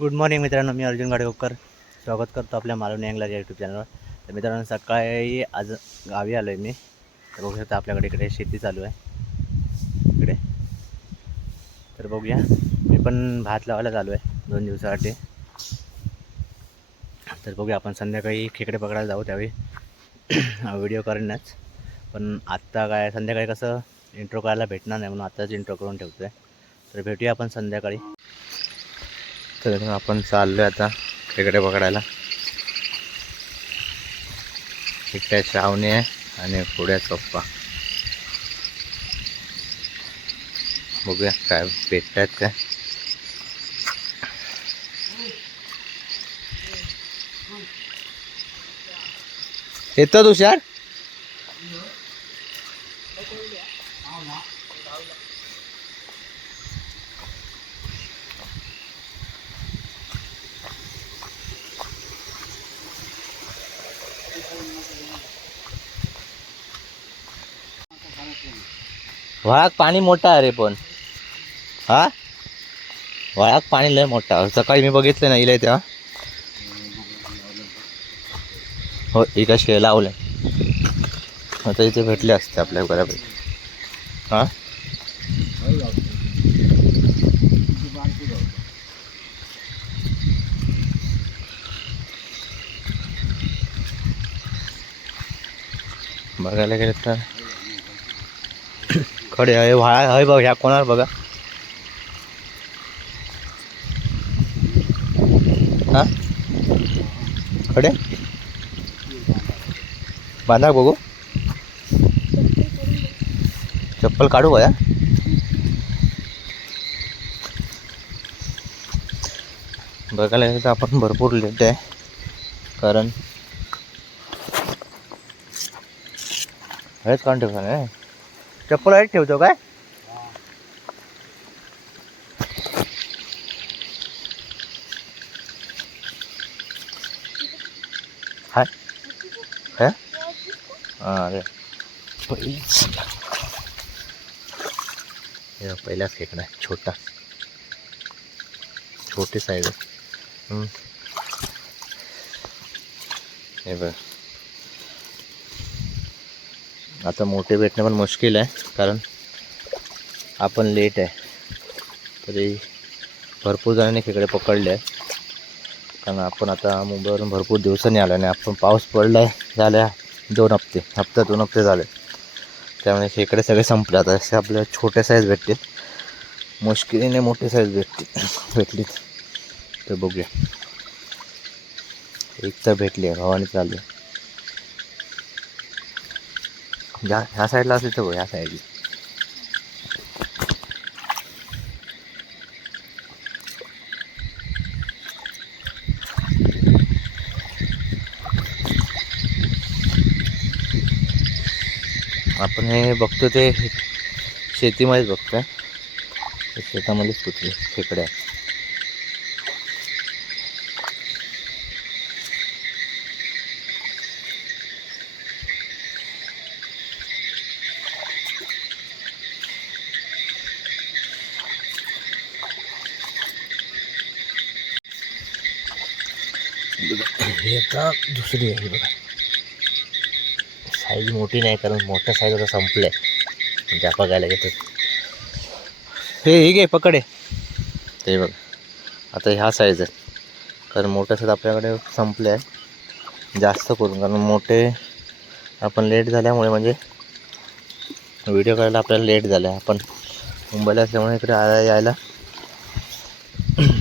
Good morning मित्रांनो, मी अर्जुन गाडगोकर स्वागत करतो आपल्या मालवणी अँगलर या यूट्यूब चॅनलवर. तर मित्रांनो, सकाळी आज गावी आलो आहे मी. तर बघू शकता आपल्याकडे इकडे शेती चालू आहे इकडे. तर बघूया, मी पण भात लावायला चालू आहे 2 दिवसासाठी. तर बघूया, आपण संध्याकाळी खेकडे पकडायला जाऊ त्यावेळी व्हिडिओ करणंच. पण आत्ता काय संध्याकाळी कसं इंट्रो करायला भेटणार नाही, म्हणून आत्ताच इंट्रो करून ठेवतो आहे. तर भेटूया आपण संध्याकाळी. तर आपण चाललो आहे आता खेकडे पकडायला. इकडे श्रावणी आहे आणि पुढे चोप्पा. बघूया काय भेटतात काय. येतो तुषार. वाळात पाणी मोठा आहे रे, पण हा वाळात पाणी लय मोठा. सकाळी मी बघितलं ना इले तेव्हा. हो, एका शेळ लावलं. आता इथे भेटले असते आपल्या बऱ्यापैकी. हा बघायला गेलं तर खडे आहे, वाळा आहे बघ. ह्या कोणावर बघा. हा खडे बांधा बघू. चप्पल काढू का? बघायला गेलं तर आपण भरपूर लेट आहे, कारण हेच काढून ठेवतो ना. चप्पल आहेच ठेवतो काय. हाय काय अरे पहिला फेकणं आहे, छोटा छोटी साईज आहे. हे बघ, आता मोठे भेटणं पण मुश्किल आहे, कारण आपण लेट आहे. तरी भरपूर जणांनी खेकडे पकडले आहे, कारण आपण आता मुंबईवरून भरपूर दिवसांनी आलो आणि आपण पाऊस पडला आहे झाल्या 2 हप्ते झाले. त्यामुळे खेकडे सगळे संपले. आता असे आपल्या छोटे साईज भेटतील, मुश्किलीने मोठी साईज भेटली. तर बघूया. एक तर भेटली आहे, भावाने चालू आहे. ह्या साईडला असेल तर बघ, ह्या साईडला. आपण हे बघतो ते शेतीमध्येच बघतोय, शेतामध्येच कुठले खेकड्या. हे आता दुसरी आहे बघा. साईज मोठी नाही, कारण मोठ्या साईज आता संपलं आहे. त्या बघायला घेतो. हे घे पकडे ते बघ. आता ह्या साईज आहे, कारण मोठ्या साईज आपल्याकडे संपले आहे जास्त करून. कारण मोठे आपण लेट झाल्यामुळे, म्हणजे व्हिडिओ करायला आपल्याला लेट झाला आहे. आपण मुंबईला असल्यामुळे इकडे यायला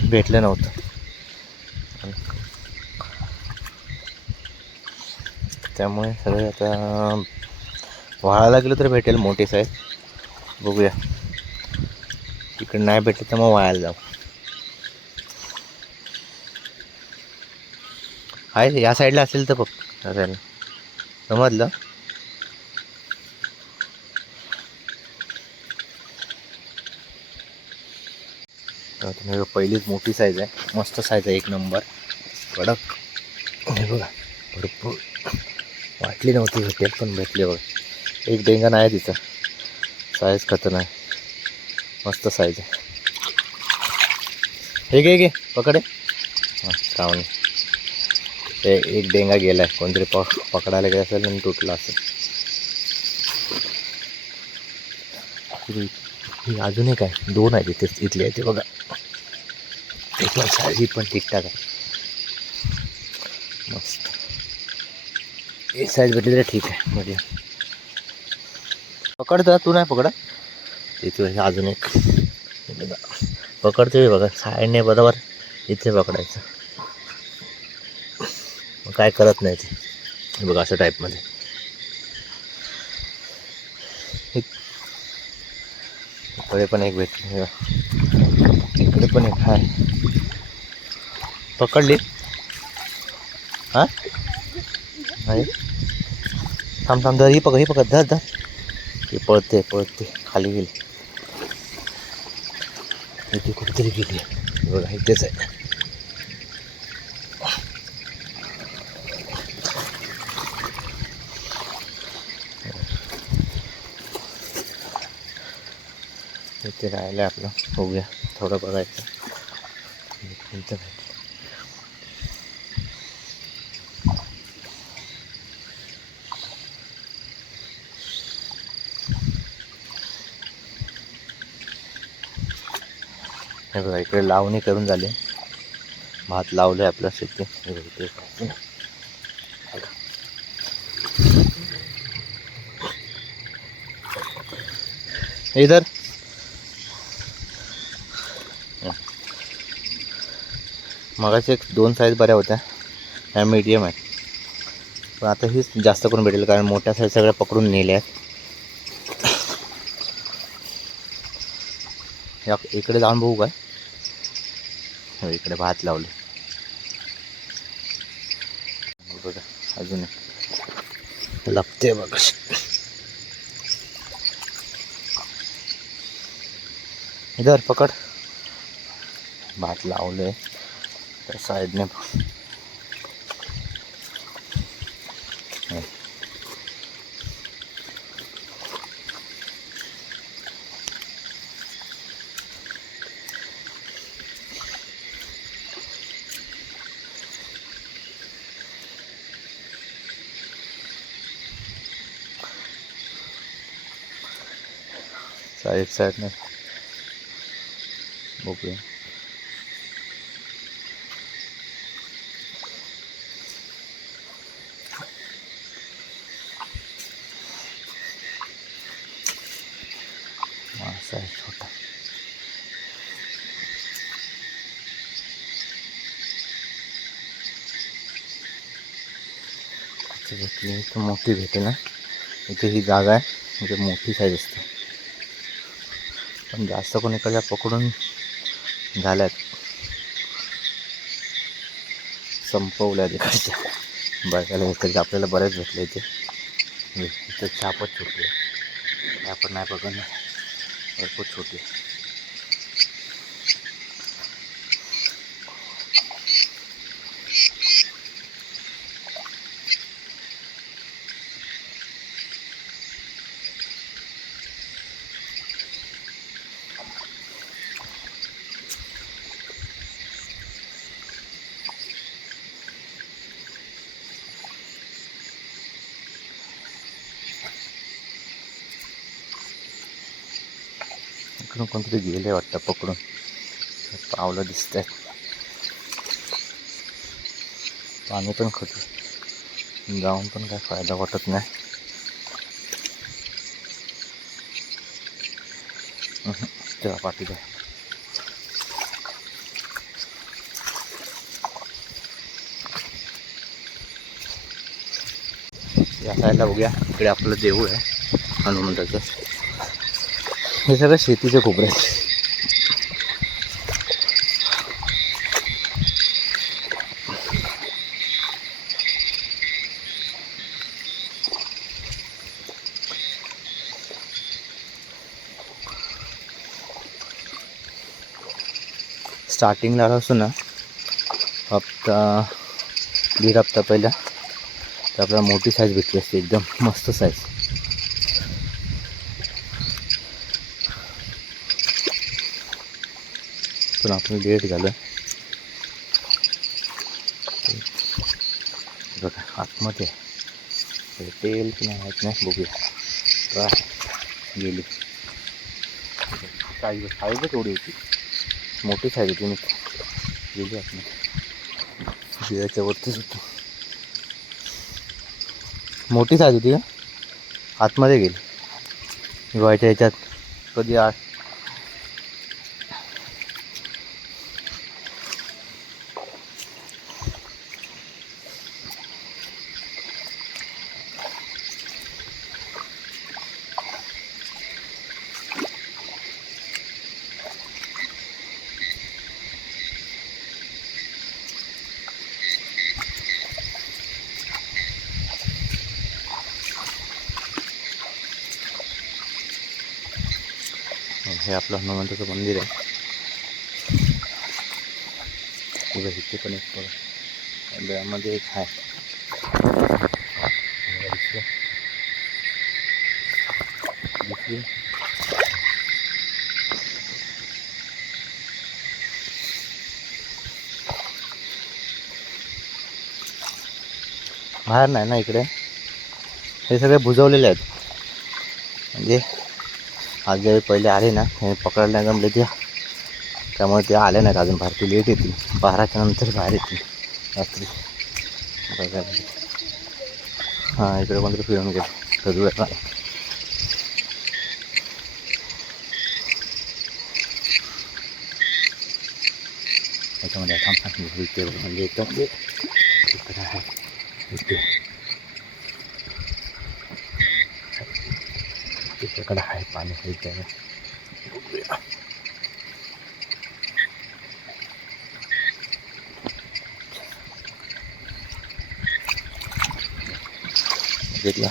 भेटलं नव्हतं. त्यामुळे सगळे आता वाळायला गेलं तर भेटेल मोठी साईज. बघूया, इकडे नाही भेटले तर मग वाळायला जाऊ. आहे या साईडला असेल तर बघ, या साईडला समजलं. तुम्ही पहिलीच मोठी साईज आहे, मस्त साईज आहे, 1 नंबर कडक. हे बघा, भरपूर वाटली नव्हती भेटेल, पण भेटली बघ. एक डेंगा नाही तिथं, साईज खतरनाक आहे, मस्त साईज आहे. हे घे पकडे. श्रावण ते एक डेंगा गेलाय, कोणतरी पकडायला गेला असेल आणि तुटला असेल. ही अजून एक आहे, 2 आहे तिथे, इथले आहे ते बघा. ते पण साईज पण ठीकठाक आहे, मस्त. एक साईज भेटली तरी ठीक आहे, बढिया. पकडता तू नाही पकडा इथे. अजून एक पकडतोय बघा, साईडने बरोबर इथे पकडायचं, मग काय करत नाही ते बघा, अशा टाईपमध्ये. इकडे पण एक भेटली, इकडे पण एक आहे. पकडली हां, नाही थांब थांब, धर ही पकड, ही पकड, धर धर. ही पळते खाली गेली, इथे कुठेतरी गेली बघा, इथेच आहे. इथे राहिलं आपलं, बघूया थोडं बघायचं. इथं भेटलं. हे बघा, इकडे लावणी करून झाली, भात लावलं आहे आपलं शेती. इधर मगाशी 2 साईज बऱ्या होत्या, ह्या मीडियम आहे. पण आता हीच जास्त करून भेटेल, कारण मोठ्या साईज सगळ्या पकडून नेल्या आहेत. या इकडे जाऊन बघू काय, इकडे भात लावले बघा, अजून लागते बघा. इधर पकड, भात लावले त्या साईडने. साईडने बघूया. असा आहे छोटा. भेटली तर मोठी भेटे ना, इथे ही जागा आहे, म्हणजे मोठी साईज असते. पण जास्त कोण इकडच्या पकडून झाल्यात, संपवल्या तिकडच्या. बघायला इकडे आपल्याला बरेच भेटले. इथे छापच छोटी आहे, आपण नाही पकडणार, भरपूर छोटी आहे. इकडून कोणतरी गेले वाटतं पकडून, पावलं दिसत आहेत. पाणी पण खचू, जाऊन पण काय फायदा वाटत नाही. तेव्हा पाठी द्या. या साईडला बघूया, इकडे आपलं देऊळ आहे हनुमंताचं. हे सगळं शेतीचे कोपरे आहेत. स्टार्टिंगला असतो ना, हप्ता 1.5 हप्ता पहिला तर आपल्याला मोठी साईज भेटली असते, एकदम मस्त साईज. पण आपण लेट झालं. आतमध्ये भेटेल की नाही माहीत नाही, बघूया. ट्राय. गेली साईजच एवढी होती, मोठी साईज होती. मी गेली आतमध्ये, बिळाच्या वरतीच होती, मोठी साईज होती का, आतमध्ये गेली व्हायच्या ह्याच्यात. कधी आत हे आपलं हनुमंताचं मंदिर आहे. इथे पण एक बेळामध्ये एक आहे. बाहेर नाही ना इकडे, हे सगळे बुजवलेले आहेत. म्हणजे आज ज्यावेळी पहिले आले ना, हे पकडायला नाही जमले ते, त्यामुळे ते आले नाहीत अजून बाहेर. ती लेट येतील, 12च्या नंतर बाहेर येतील रात्री बघायला. हां, इकडे कोणतरी फिरून गेलं सजूला. त्याच्यामध्ये इथे म्हणजे एकदम इकडे आहे, इथे तिकडे आहे पाणी. इथे घेतला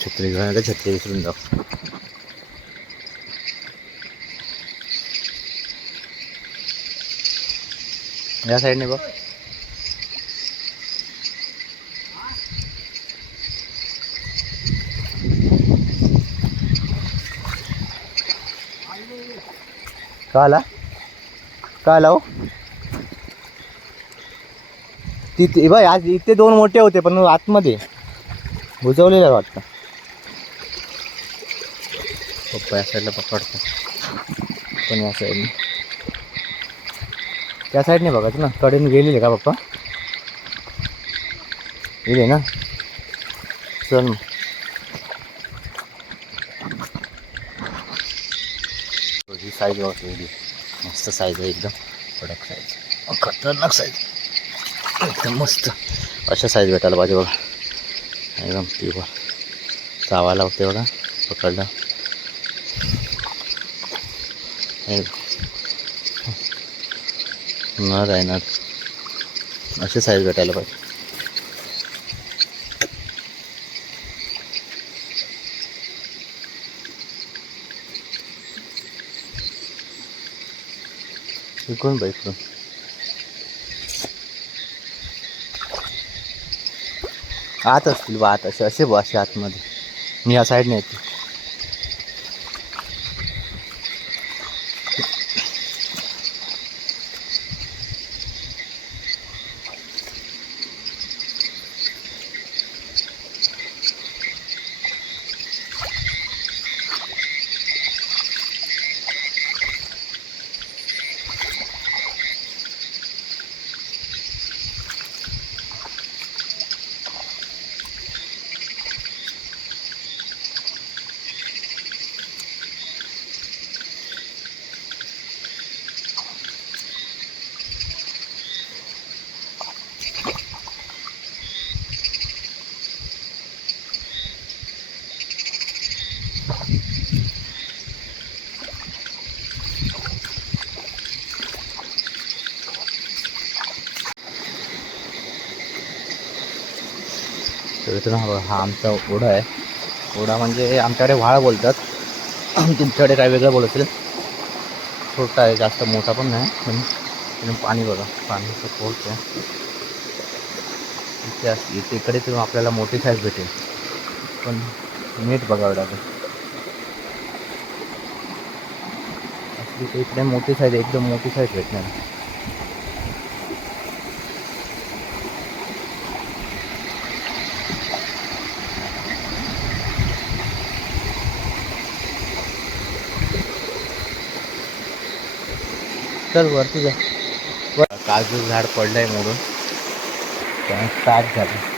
छत्री घेऊन, आता छत्री विसरून जाऊ. या साईडने बघ, का आला का आला हो तिथे बाय. आज इथे 2 मोठे होते पण आतमध्ये बुजवलेलं वाटतं. पप्पा या साईडला पकडतो, पण या साईडने, त्या साईडने बघायचं ना. कडेने गेलेले का पप्पा? गेले ना. चल मग. ही साईज वाटली मस्त साईज आहे, एकदम कडक साईज, खतरनाक साईज, एकदम मस्त. अशा साईज भेटायला पाहिजे बघा, एकदम प्युअर. चावायला होते बघा, पकडलं न राहणार. असे साईज भेटायला पाहिजे. इकडून बघ, इकडून आत असतील बा, आत असे असे असे आतमध्ये. मी या साईडने येते. तर इथून हा आमचा ओढा आहे. ओढा म्हणजे आमच्याकडे व्हाळ बोलतात, तुमच्याकडे काय वेगळं बोलत असेल. छोटा आहे, जास्त मोठा पण नाही. पण इथून पाणी बघा, पाण्याचं फोर्स आहे इथे. इकडे तुम्ही आपल्याला मोठी साईज भेटेल, पण नीट बघावं लागेल. इकडे मोठी साईज, एकदम मोठी साईज भेटणार. चल वरती जा. काजू झाड पडलंय मोडून, स्टार्ट झालं.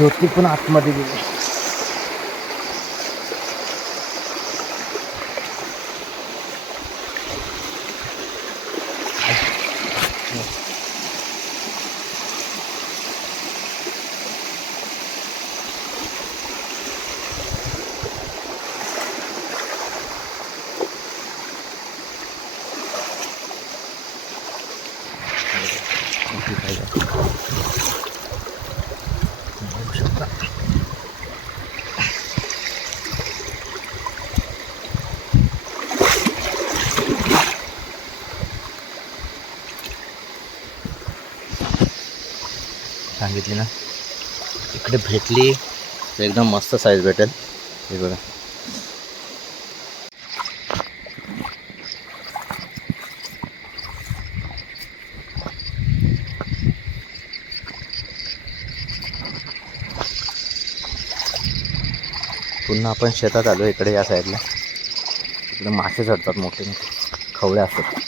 होती पण आतमध्ये गेली. सांगितली ना, इकडे भेटली तर एकदम मस्त साईज भेटेल. हे बघा, पुन्हा आपण शेतात आलो. इकडे या साईडला इकडे मासे चढतात, मोठे मोठे खवळे असतात.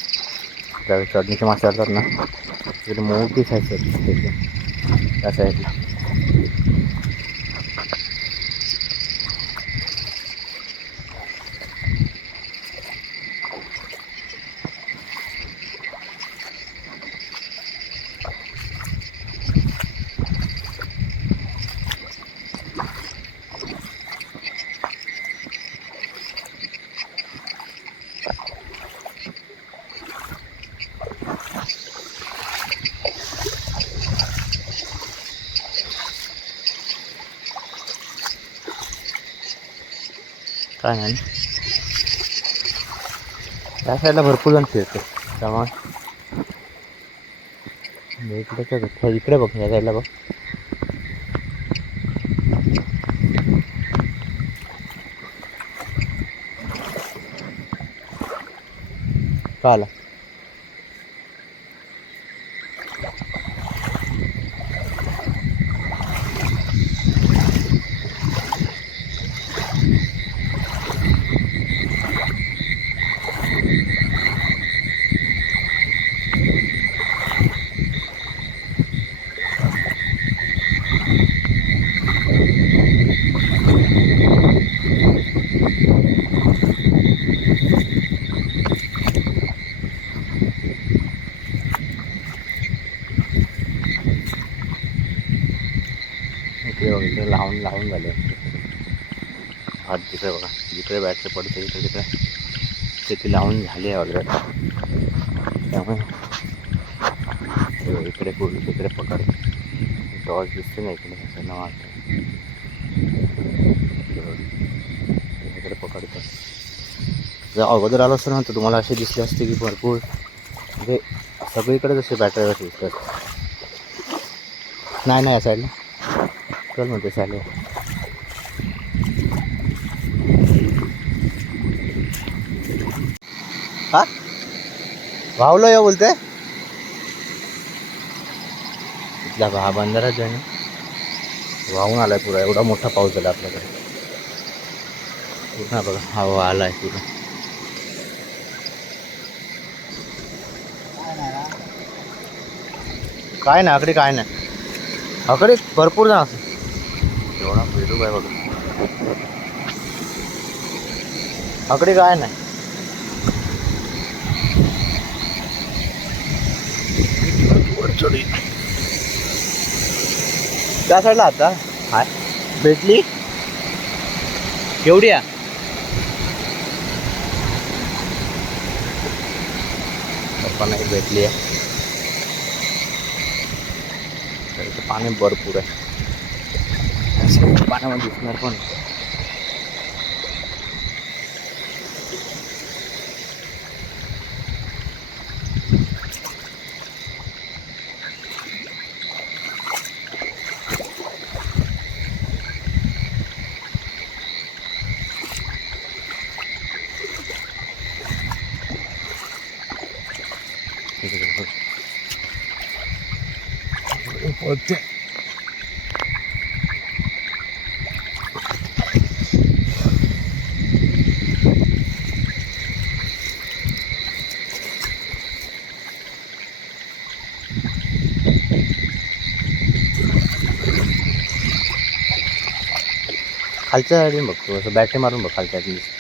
त्यावेळी चढणीचे मासे असतात ना, इकडे मोठी साईज असते त्या साईडला. काय नाही, त्या साईडला भरपूर जण फिरते त्यामुळे इकडे बघ, या साईडला बघ. का आला? इकडे लावून झाले हात. जिकडे बघा, जिकडे बॅटरी पडते इकडे तिकडे शेती लावून झाली आहे ऑलरेडी. त्यामुळे इकडे पूर्ण तिकडे पकड टॉर्च दिसते ना, इकडे त्यांना वाटतं इकडे पकडतं. जर अगोदर आलो असतं ना तर तुम्हाला असे दिसले असते की भरपूर, म्हणजे सगळीकडे जसे बॅटरीवर दिसतात. नाही या साईडला चल म्हणते साईडला. हा वावलं या बोलते इथला हा बंधाराच आहे ना, वाहून आलाय पुरा. एवढा मोठा पाऊस झाला आपल्याकडे पूर्ण. बघा हा आलाय पूर्ण. काय ना आकडे, काय नाही आकडे भरपूर जण असं. एवढा भेटू काय बघा, आकडे काय नाही. त्या साईडला आता हाय भेटली केवढी आहे. नाही भेटली आहे, पाणी भरपूर आहे. पाण्यामध्ये दिसणार पण. पळते. खालच्या साईडून बघतो असं बॅटरी मारून बघ खालच्या ॲटलीस्ट.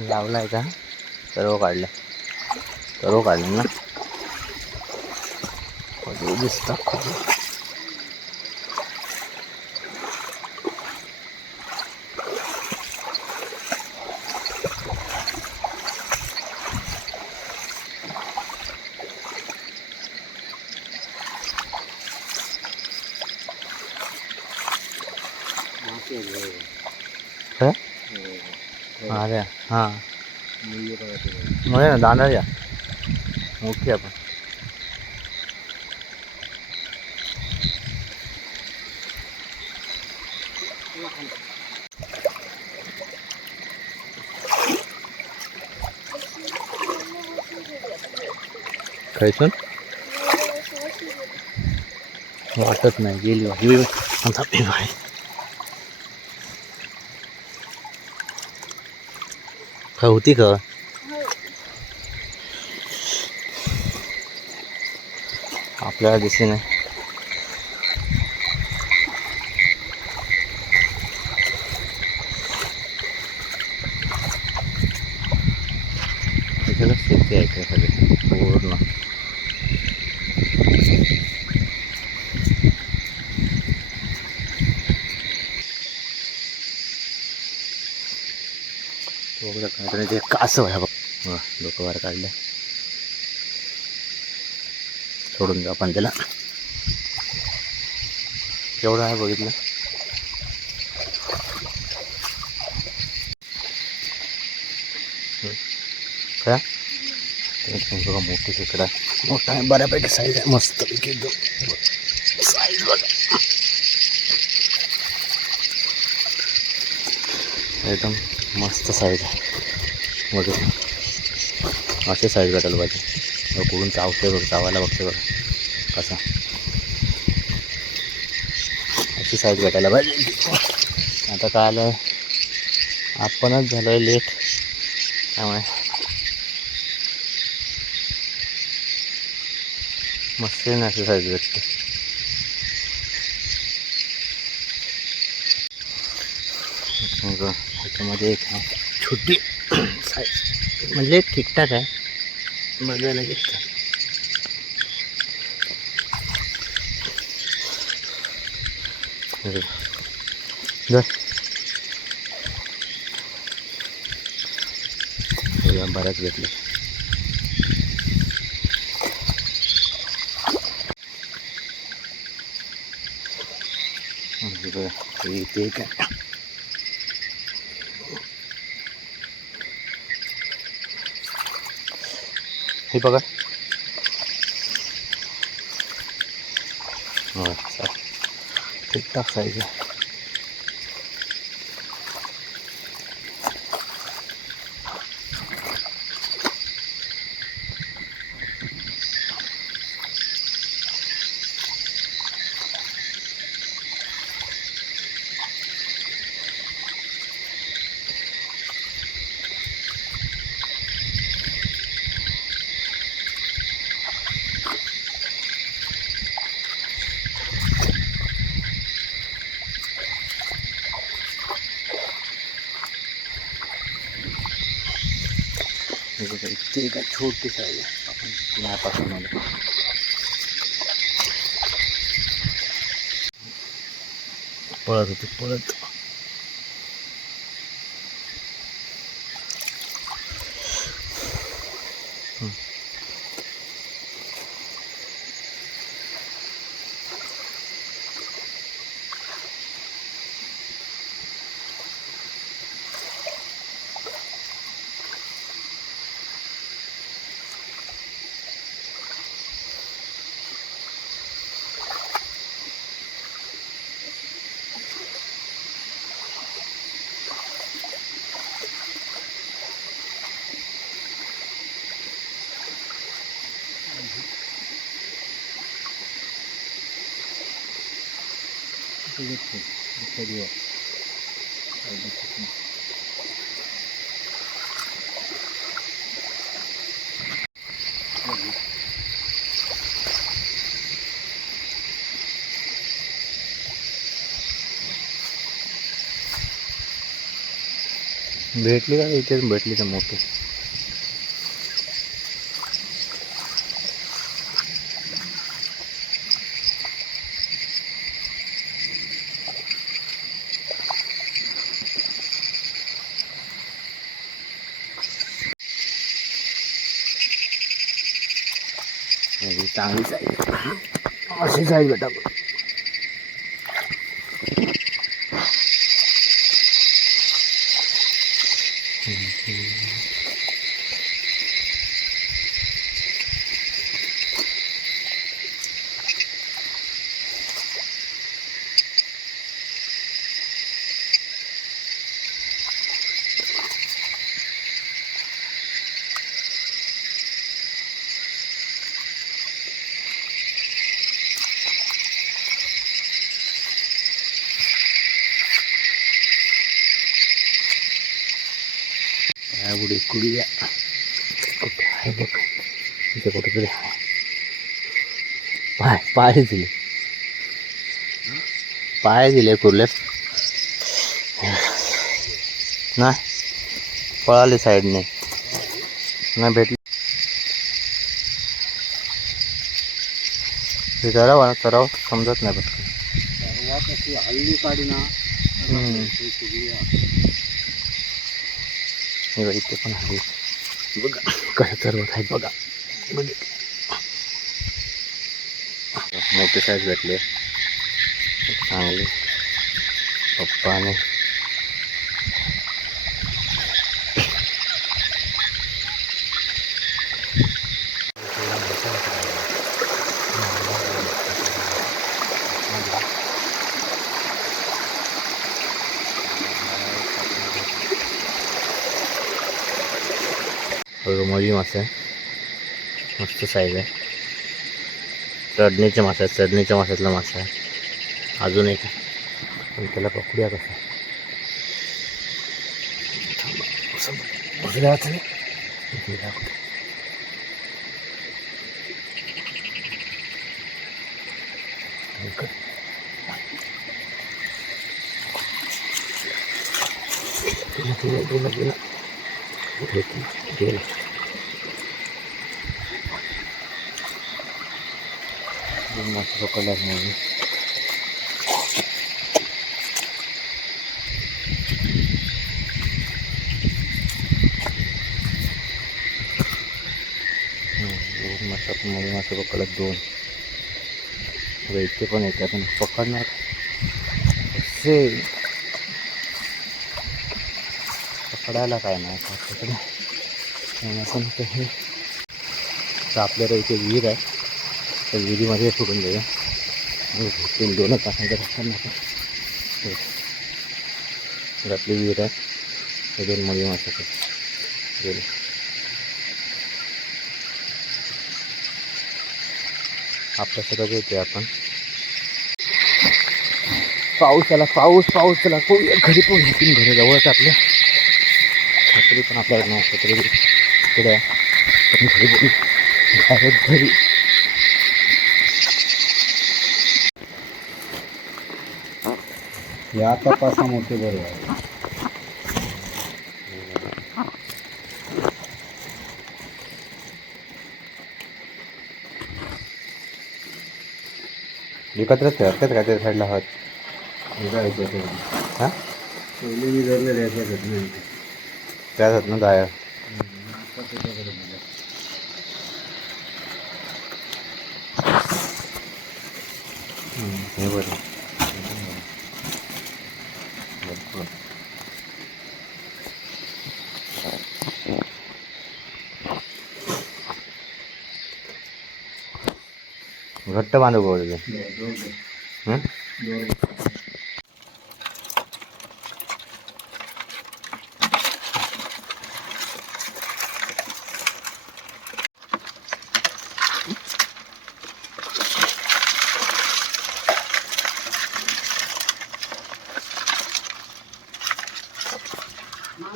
लावलाय का? सर्व काढलं ना दिसतात. अरे हां मुळे ना दांडा या मोठी आपण खायचं वाटत नाही गेली भाई. का होती का आपल्याला दिसली नाही. त्याच्याला शेती आहे का सगळे पूर्ण. काहीतरी ते कासव आहे बघ. डोकं वर काढलं. सोडून जाऊ आपण त्याला. केवढं आहे बघितलं. काय बघा मोठी खेकडा मोठा आहे बऱ्यापैकी साईज आहे मस्त पैकी एकदम साईज बघा एकदम मस्त साईज आहे. बघा असे साईज भेटायला पाहिजे. कुठून चावते बघ चावायला बघते बघा कसा अशी साईज भेटायला पाहिजे. आता काय आलं आपणच झालं आहे लेट त्यामुळे मस्त ना अशी साईज भेटते. मग ह्याच्यामध्ये एक छोटी साईज म्हणजे ठीकठाक आहे बघायला घेत. बऱ्याच भेटले. ते काय हे बघा ठीकठाक साईज आहे. इतकी काय छोटी साईज आहे आपण पुण्यापासून आलो. पळत होती पळत. भेटली का इथेच भेटली तर मोठी. चांगली साईज अशी साईज बेटा. बुडी कुडिया कुठे आहे बघ. इथे कुठेतरी आहे. पाय दिले, पाय दिले कुर्ल्यात. नाही पळाली साईडने नाही भेटली. चराव ना चराव समजत नाही पटकन. हल्ली काढी ना इथे पण आहे बघा कसं चरवत आहेत बघा. मोठी साईज भेटली चांगली पप्पाने. रुमाली मासे आहे, मस्त साईज आहे. चढणीचे मासे आहेत, चढणीच्या माशातला मासा आहे. अजून एक पण त्याला पकडूया कसं. दुसऱ्या हाताने गेला. मासे पकडला म्हणून मासे पकडत दोन. इथे पण येते आपण पकडणार असे. पकडायला काय नाही पण हे तर आपल्याला इथे विहीर आहे. त्या विहिरीमध्ये सोडून देऊया. भेटतील 2 तासांच्या रस्त्यांना. तर आपली विहीर आहे. हे 2 मळी मासे गेले. आपल्या सगळं येते आपण. पाऊस आला, पाऊस चला घरी पण येतील. घरी जवळच आपल्या छत्री पण आपल्याला नाही. छत्री इकडे पण घरी बोलू डायरेक्ट घरी. या तपासा मोठे बरोबर आहे. एकत्रच ठेवतात का त्या साईडला आहात. हां पहिले मी धरले द्यायच्यात नाही त्याच आहेत ना जाया. हे बरं घट्ट बांधू बोलले.